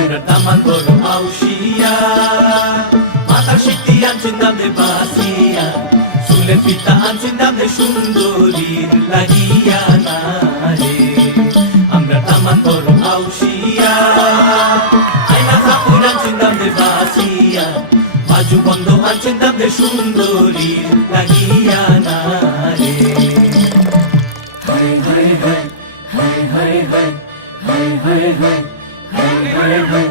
আমরা তামান বড় মাউসিয়া মাতা শিখতি আনছেন দামে বাসিয়া চুলের পিতা আনছেন দামে সুন্দরীর লাগিয়া না রে আমরা তামান বড় মাউসিয়া আয়না কাপড় আনছেন দামে বাসিয়া বাজু বন্ধ আনছেন দামে সুন্দরীর লাগিয়া না রে হায় হায় হায় হায় হায় হায় হায় হায় হায়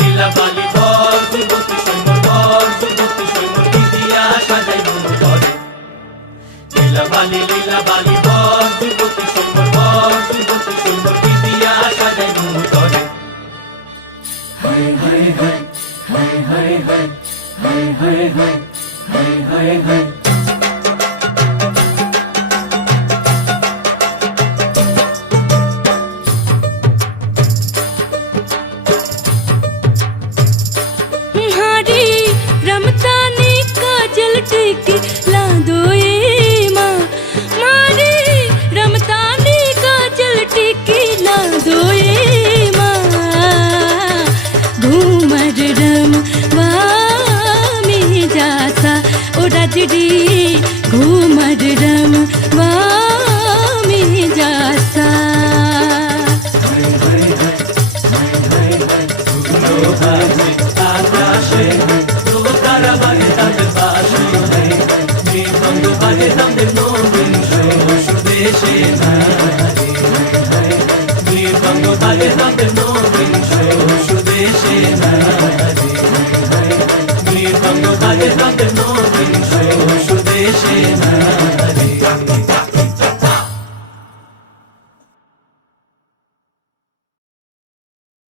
লীলা বালি বল যুবতী সৈন্যর বল যুবতী সৈন্যর বিদিয়া সাজাই মন ধরে লীলা বালি বল যুবতী সৈন্যর বল যুবতী সৈন্যর বিদিয়া সাজাই মন ধরে হায় হায় হায় হায় হায় হায় হায় হায় হায় হায় হায় হায় टिकी ला दो ये माँ मारी रमतानी काजल टिकी ला दो ये माँ घूमर रम वामी जासा ओ राजडी घूमर रम वामी जासा We're